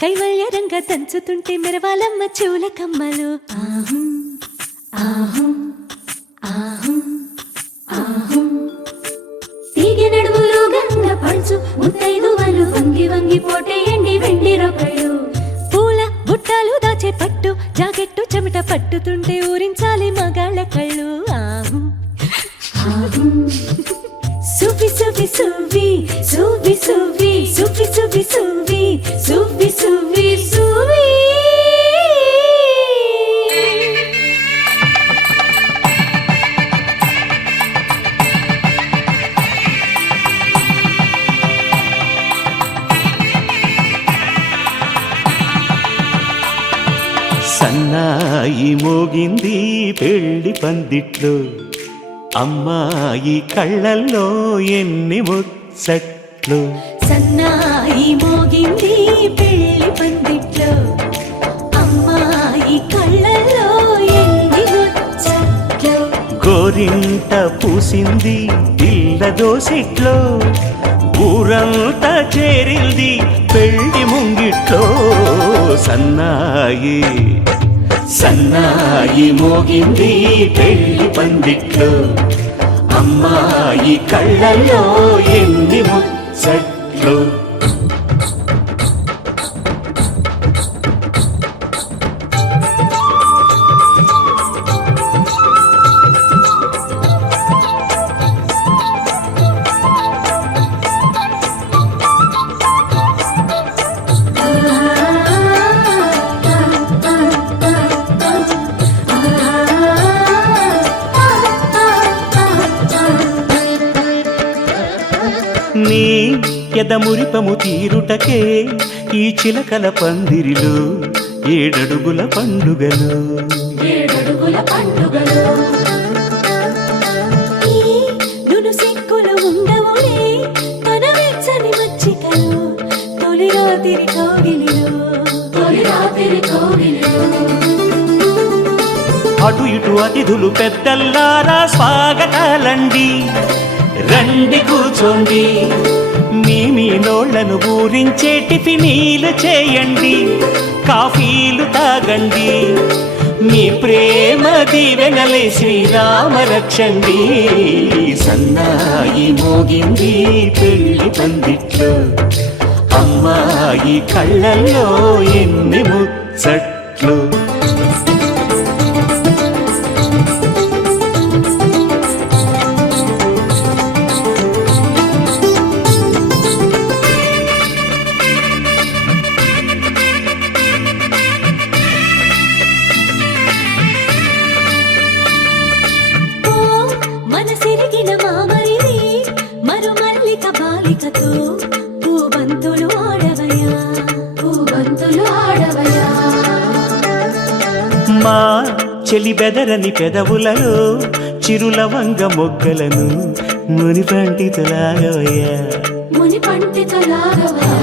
కైవల్య రంగ దంచుతుంటే మెరవాలమ్మ చెవుల కమ్మలు. ఆహం ఆహం ఆహం ఆహం తీగ నడుములు గంగ పడుచు ముత్తైదువలు వంగి వంగి పోటేయండి వెండి రొకళ్ళు. పూల బుట్టాలు దాచే పట్టు జాకెట్టు చెమట పట్టుతుంటే ఊరించాలి మగాళ్ళ కళ్ళు. ఆహం ఆహం సువి సువి సువి సువి సువి సువి సువి సువి సువి సువి సువి సన్నాయి మోగింది పెళ్లి పందిట్లో, అమ్మాయి కళ్ళల్లో ఎన్ని ముచ్చట్లు. సన్నాయి మోగింది పెళ్లి పందిట్లో, అమ్మాయి కళ్ళల్లో ఎన్ని ముచ్చట్లు. గోరింట పూసింది పిల్ల దోసిట్లో, ఊరంతా చేరింది పెళ్లి ముంగిట్లో. సన్నాయి సన్నాయి మోగింది పెళ్లి పందిట్లో, అమ్మాయి కళ్ళల్లో ఎన్ని ముచ్చట్లు. నీ ఎదమురిపము తీరుటకే ఈ చిలకల పందిరిలో ఏడడుగుల పండుగలు. ఏడడుగుల పండుగలు నును సిక్కులు ఉండవులే తన వెచ్చని మచ్చికలు. తొలి రాత్రి కోగిలిలో తొలి రాత్రి కోగిలిలో. అటు ఇటు అతిథులు పెద్దల్లారా స్వాగతాలండి, రండి కూర్చోండి. మీ నోళ్లను ఊరించే టిఫినీలు చేయండి, కాఫీలు తాగండి. మీ ప్రేమ దీవెనలే శ్రీరామ రక్షండి. సన్నాయి మోగింది పెళ్లి పందిట్లో, అమ్మాయి కళ్ళల్లో ఎన్ని ముచ్చట్లు. మనసిరిగిన మామరిది మరుమల్లిక బాలికతో పూబంతులు ఆడవయా పూబంతులు ఆడవయా. మా చెలి బెదరని పెదవులలో చిరులవంగ మొగ్గలను ముని పండితులాగవయ్యా ముని పండితులాగవయా.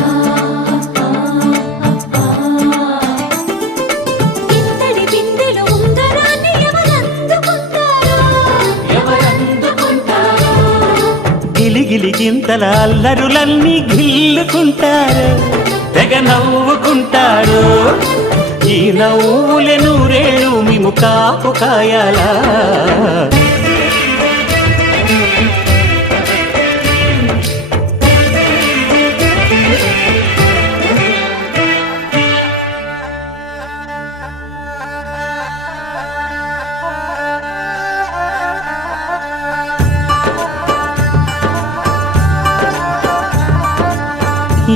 గిలిగింతల అల్లరులన్నీ గిల్లుకుంటారు, తెగ నవ్వుకుంటారు. ఈ నవ్వులే నూరేళ్ళు మేము కాపు కాయాలా.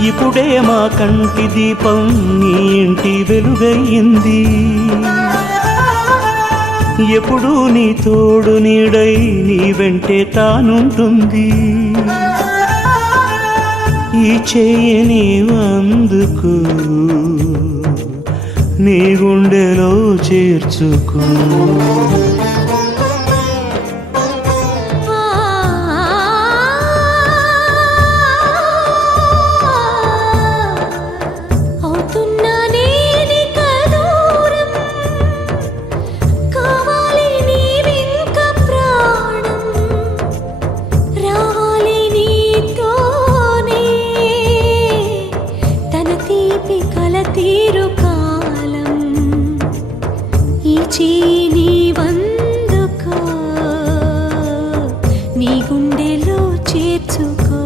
ఇప్పుడే మా కంటి దీపం నీ ఇంటి వెలుగయ్యింది, ఎప్పుడు నీ తోడు నీడై నీ వెంటే తానుంటుంది. ఈ చేయి నీవు అందుకు, నీ గుండెలో చేర్చుకో. నీ గుండెలో చేర్చుకో.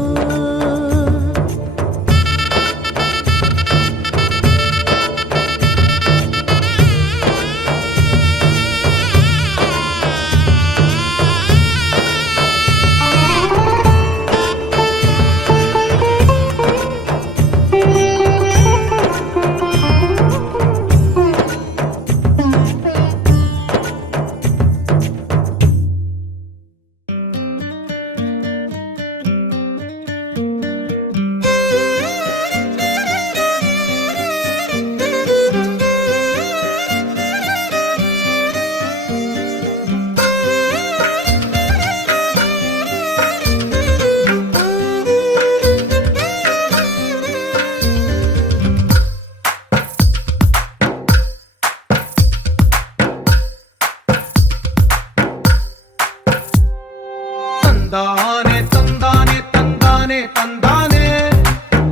తందానే తందానే తందానే తందానే,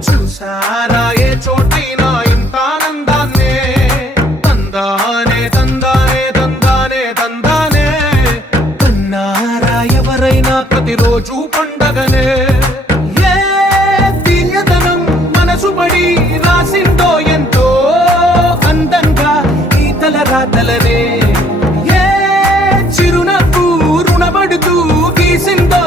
చూసారా ఏ చోటైనా ఇంత ఆనందాన్నే. తందానే తందానే తందానే తందానే, కన్నారా ఎవరైనా ప్రతిరోజు పండగనే. ఏ తీయదనం మనసు పడి రాసిందో ఎంతో అందంగా ఈ తలరాతలనే. ఏ చిరునవ్వు రుణపడుతూ గీసిందో